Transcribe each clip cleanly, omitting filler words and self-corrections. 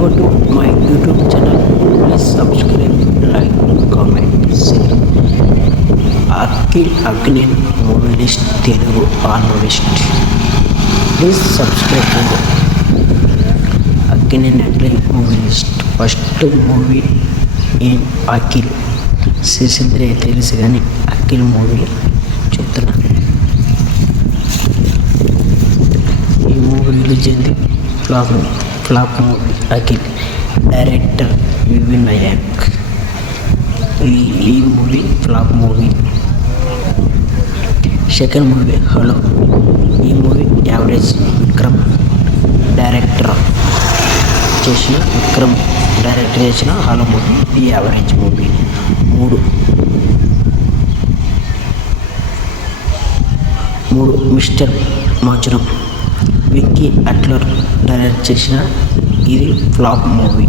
Welcome to my YouTube channel. Please subscribe, like, comment, share. Akil Agnin Novelist Telugu Novelist. Please subscribe to Akil Agnin Novelist. First movie in Akil. Season 3 తెలుసు కానీ Akhil movie చెప్తున్నా. ఈ movie release అయింది flop movie Akhil. Director Vivin Nayak. ఈ movie flop movie. Second movie hello. ఈ movie average. Vikram director చేసిన hello movie ఈ average movie. మూడు మిస్టర్ మాచురం. విక్కీ అట్లర్ డైరెక్ట్ చేసిన ఇది ఫ్లాప్ మూవీ.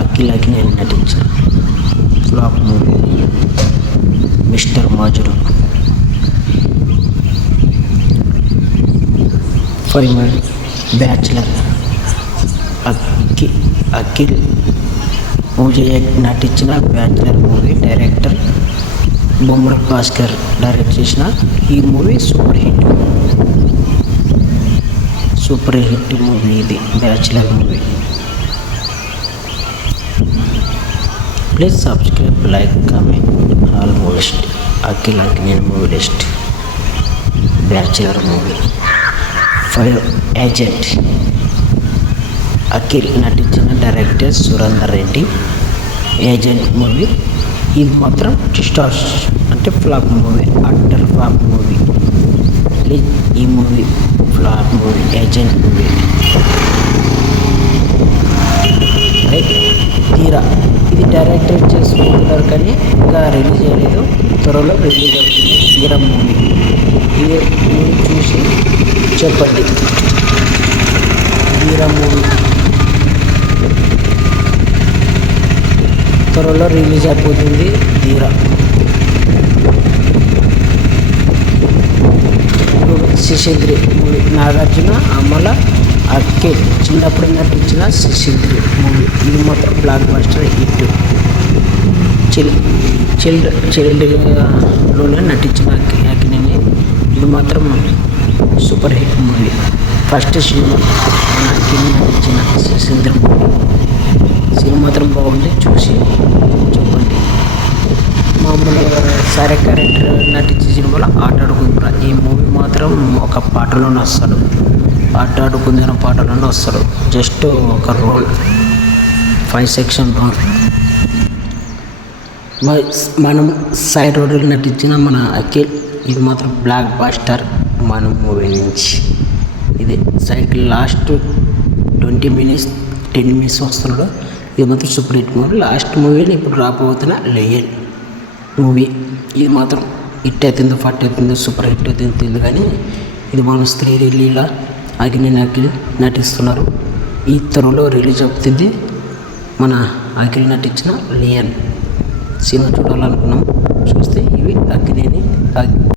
అఖిల్ నటించిన ఫ్లాప్ మూవీ మిస్టర్ మాచురం. 5 బ్యాచులర్. అఖిల్ నటించిన bachelor movie. Director Bomra Bhaskar direct చేసిన ఈ మూవీ సూపర్ హిట్ మూవీ. ఇది bachelor movie. Please subscribe, like, comment. All movies Akhil movie list. Bachelor movie. 5 agent. Akhil నటించిన director Surender Reddy. Agent movie ఇది మాత్రం స్టార్స్ అంటే flop movie. Utter flop movie. ఈ movie flop movie. Agent movie. తీరా ఇది director చేసుకుంటున్నారు కానీ ఇంకా రిలీజ్ అయ్యలేదు. త్వరలో రిలీజ్ అవుతుంది. తీరా మూవీ. ఇది మూవీ చూసి చెప్పండి. తీరా మూవీ త్వరలో రిలీజ్ అయిపోతుంది. తీరా శిశిద్రి మూవీ. నాగార్జున, అమల, అఖిల్ చిన్నప్పుడు నటించిన శిశిద్రి మూవీ. ఇది మాత్రం బ్లాక్ బస్టర్ హిట్. చైల్డ్లోనే నటించిన అఖిల్ని. ఇది మాత్రం super hit movie. First cinema Akhil నటించిన శిశిద్రి మూవీ. సినిమా మాత్రం బాగుంది, చూసి చెప్పండి. మామూలుగా సరే క్యారెక్టర్ నటించే సినిమాలో ఆటాడుకుంటున్నా. ఈ మూవీ మాత్రం ఒక పాటలోనే వస్తాడు. ఆటాడుకుందిన పాటలోనే వస్తాడు. జస్ట్ ఒక రోల్ 5 సెక్షన్ రోల్. మనం సైడ్ రోడ్లు నటించిన మన అఖిల్. ఇది మాత్రం బ్లాక్ బాస్టర్ మన మూవీ నుంచి. ఇది సైకిల్ లాస్ట్ 20 మినిట్స్ 10 మినిట్స్ వస్తున్నాడు. ఇది మాత్రం సూపర్ హిట్ మూవీ. లాస్ట్ మూవీని ఇప్పుడు రాబోతున్న లయన్ మూవీ. ఇది మాత్రం హిట్ అవుతుందో ఫట్ అవుతుందో సూపర్ హిట్ అవుతుందో తెలియదు కానీ ఇది మన స్త్రీ లీలా అఖిల్ నటిస్తున్నారు. ఈ త్వరలో రిలీజ్ అవుతుంది. మన అఖిల్ నటించిన లయన్ సినిమా చూడాలనుకున్నాం. చూస్తే ఇవి అఖిల్